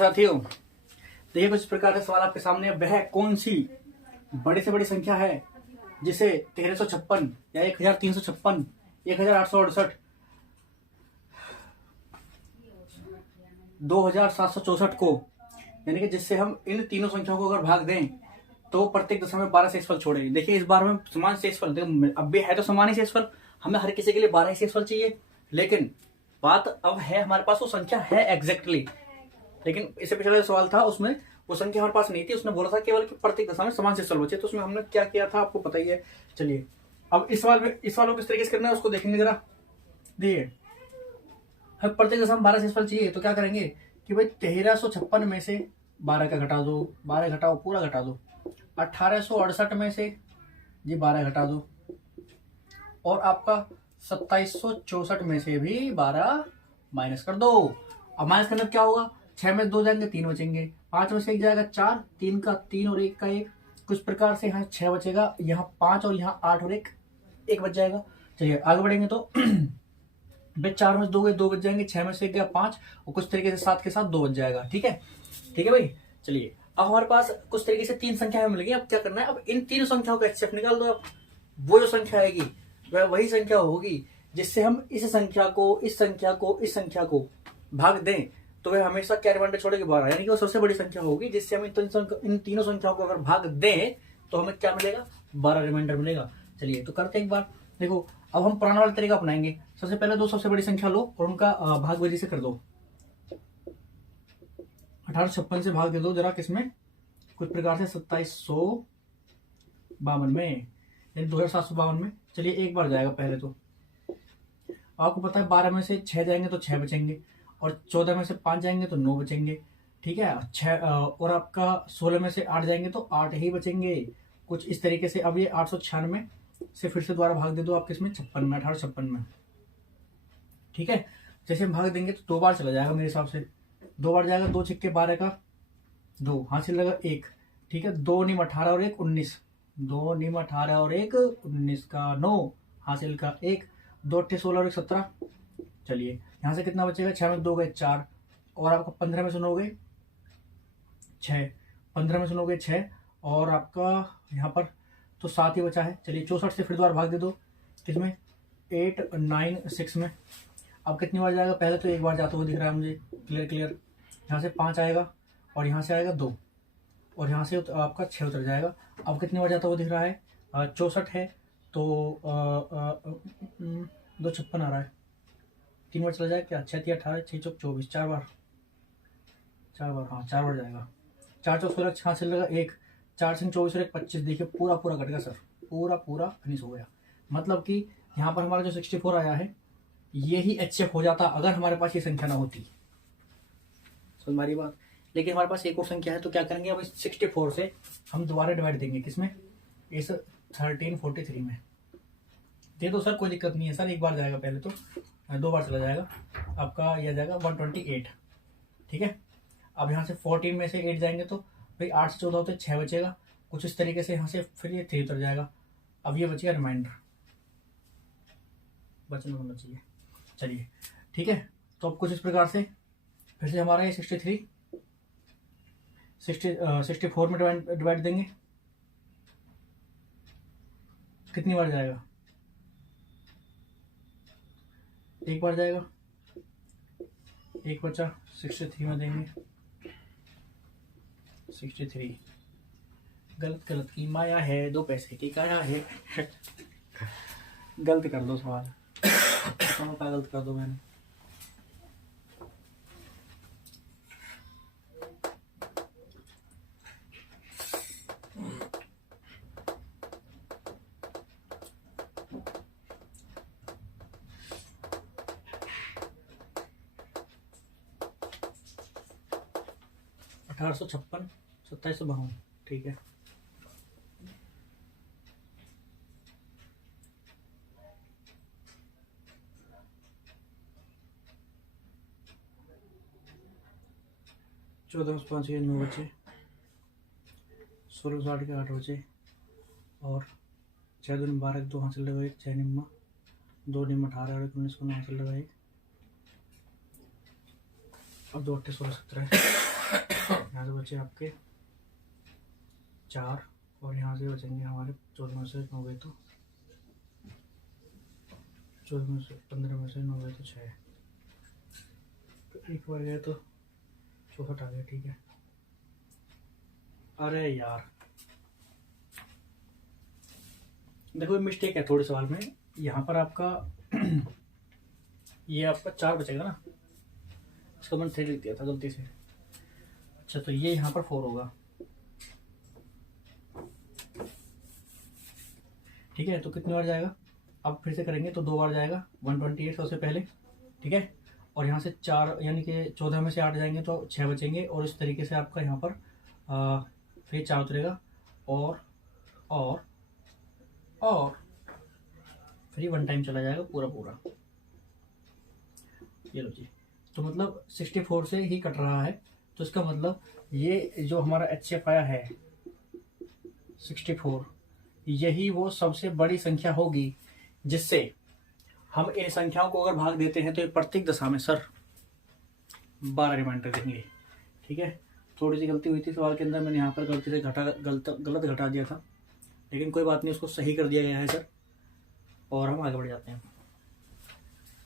साथियों, देखिए कुछ प्रकार का सवाल आपके सामने। वह कौन सी बड़ी से बड़ी संख्या है जिसे 1356 या 1356, 1868, 2764 को, यानी कि जिससे हम इन तीनों संख्याओं को अगर भाग दें तो प्रत्येक दशा में 12 शेषफल छोड़े। देखिए इस बार में समान शेषफल, अब भी है तो समान ही शेषफल, हमें हर किसी के लिए 12 ही शेषफल चाहिए। लेकिन बात अब है हमारे पास वो संख्या है एग्जैक्टली, लेकिन इससे पिछला जो सवाल था उसमें वो संख्या हमारे पास नहीं थी। उसने बोला था केवल कि प्रत्येक दशा में समान शेषफल बचे, तो उसमें हमने क्या किया था आपको पता ही है। चलिए अब इस सवाल में, इस सवाल को किस तरीके से करना है उसको देखेंगे जरा। देखिए हमें प्रत्येक दशा में 12 शेषफल चाहिए, तो क्या करेंगे कि भाई 1356 में से 12 का घटा दो, 12 घटाओ पूरा घटा दो। 1868 में से जी 12 घटा दो, और आपका 2764 में से भी 12 माइनस कर दो। अब माइनस करने में क्या होगा, 6 में 2 जाएंगे 3 बचेंगे, 5 में से 1 जाएगा 4, 3 का 3 और 1 का 1। कुछ प्रकार से यहाँ 6 बचेगा, यहाँ 5 और यहाँ 8 और 1 बच जाएगा। चलिए आगे बढ़ेंगे तो भाई 4 में से 2 गए 2 बच जाएंगे, 6 में से 1 गया 5, और कुछ तरीके से 7 के साथ 2 बच जाएगा। ठीक है, ठीक है भाई। चलिए अब हमारे पास कुछ तरीके से 3 संख्याएं मिल गई। अब क्या करना है, अब इन 3 संख्याओं का एचसीएफ निकाल दो। अब वो जो संख्या आएगी वह वही संख्या होगी जिससे हम इस संख्या को, इस संख्या को, इस संख्या को भाग दें तो वह हमेशा क्या रिमाइंडर छोड़ेगी 12, यानी कि वो सबसे बड़ी संख्या होगी जिससे हम इन तीनों संख्याओं को अगर भाग दें तो हमें क्या मिलेगा, 12 रिमाइंडर मिलेगा। चलिए तो करते हैं एक बार। देखो अब हम पुराना वाला तरीका अपनाएंगे। सबसे पहले दो सबसे बड़ी संख्या लो और उनका भागबाजी से कर दो। 1856 से भाग दे दो जरा, किसमें, कुछ प्रकार से 2752 में, यानी 2752 में। चलिए एक बार जाएगा पहले तो। आपको पता है 12 में से 6 जाएंगे तो 6 बचेंगे, और 14 में से 5 जाएंगे तो 9 बचेंगे। ठीक है, 6 और आपका 16 में से 8 जाएंगे तो 8 ही बचेंगे। कुछ इस तरीके से। अब ये 896 से फिर से दोबारा भाग दे दो आप, किसमें, 56 में, 1856 में। ठीक है, जैसे हम भाग देंगे तो 2 बार चला जाएगा मेरे हिसाब से, 2 बार जाएगा। 2 छिक्के 12 का 2, हासिल लगा 1। ठीक है, 2 नीम 18 और 1 19, 2 नीम 18 और 1 19 का 9, हासिल का 1, 2 अट्ठे 16 और 1 17। चलिए यहाँ से कितना बचेगा, 6 में 2 गए 4, और आपका 15 में से 9 गए 6, 15 में से 9 गए 6, और आपका यहाँ पर तो 7 ही बचा है। चलिए 64 से फिर दोबारा भाग दे दो, किसमें, 8 9 6 में। अब कितनी बार जाएगा, पहले तो एक बार जाता हुआ दिख रहा है मुझे, क्लियर। यहाँ से 5 आएगा और यहाँ से आएगा 2, और यहाँ से आपका 6 उतर जाएगा। अब कितनी बार जाता हुआ दिख रहा है, 64 है तो 2 56 आ रहा है, 3 बार चला जाएगा क्या, 6 3 18, 6 चौक 24, 4 बार, हाँ 4 बार जाएगा। 4 चौक 16, हासिल लगा 1, 4 सिंह 24 और 1 25। देखिए पूरा कट गया सर, पूरा फिनिश हो गया। मतलब कि यहाँ पर हमारा जो 64 आया है यही एचसीएफ हो जाता अगर हमारे पास ये संख्या ना होती। समझ हमारी बात। लेकिन हमारे पास एक और संख्या है, तो क्या करेंगे, अब 64 से हम दोबारा डिवाइड देंगे, किसमें, इस 1343 में। दे दो सर, कोई दिक्कत नहीं है सर, एक बार जाएगा पहले तो, 2 बार चला जाएगा आपका, यह जाएगा 128। ठीक है, अब यहाँ से 14 में से 8 जाएंगे तो भाई 8 से 14 होते 6 बचेगा। कुछ इस तरीके से यहाँ से फिर ये 3 उतर जाएगा। अब ये बचेगा रिमाइंडर, बचना होना चाहिए। चलिए ठीक है, तो अब कुछ इस प्रकार से फिर से हमारा ये 64 में डिवाइड देंगे। कितनी बार जाएगा, एक बार जाएगा, एक बचा, 63 में देंगे। 63 गलत की माया है, 2 पैसे की काया है। गलत कर दो सवाल, दोनों का गलत कर दो मैंने। $1856 2752, ठीक है। चौदह 5 के 9 बचे, 16 60 के 8 बचे, और 6 दूनी 12 2 हासिल लगा 1, 6 निम्मा 2 निम्मा 18 और 19 को 9 हासिल लगा 1, और 2 अट्ठे 16 17 बचे आपके 4 और यहाँ से बचेंगे हमारे 14 में से 9 गए तो 14 में से 15 में से 9 गए तो 6, एक बार गए तो 64 आ गया। ठीक है। अरे यार देखो मिस्टेक है थोड़े सवाल में, यहाँ पर आपका ये आपका 4 बचेगा ना, इसको मैंने 3 लिख दिया था गलती से। अच्छा तो ये यहाँ पर 4 होगा। ठीक है, तो कितनी बार जाएगा, अब फिर से करेंगे तो 2 बार जाएगा 128 सबसे पहले। ठीक है, और यहाँ से 4 यानी कि 14 में से 8 जाएंगे तो 6 बचेंगे, और इस तरीके से आपका यहाँ पर फिर 4 उतरेगा और फिर 1 टाइम चला जाएगा पूरा। ये लो जी, तो मतलब 64 से ही कट रहा है, तो इसका मतलब ये जो हमारा HCF आया है 64, यही वो सबसे बड़ी संख्या होगी जिससे हम इन संख्याओं को अगर भाग देते हैं तो ये प्रत्येक दशा में सर 12 रिमाइंडर देंगे। ठीक है, थोड़ी सी गलती हुई थी सवाल के अंदर, मैंने यहाँ पर गलती से गलत घटा दिया था, लेकिन कोई बात नहीं, उसको सही कर दिया गया है सर। और हम आगे बढ़ जाते हैं।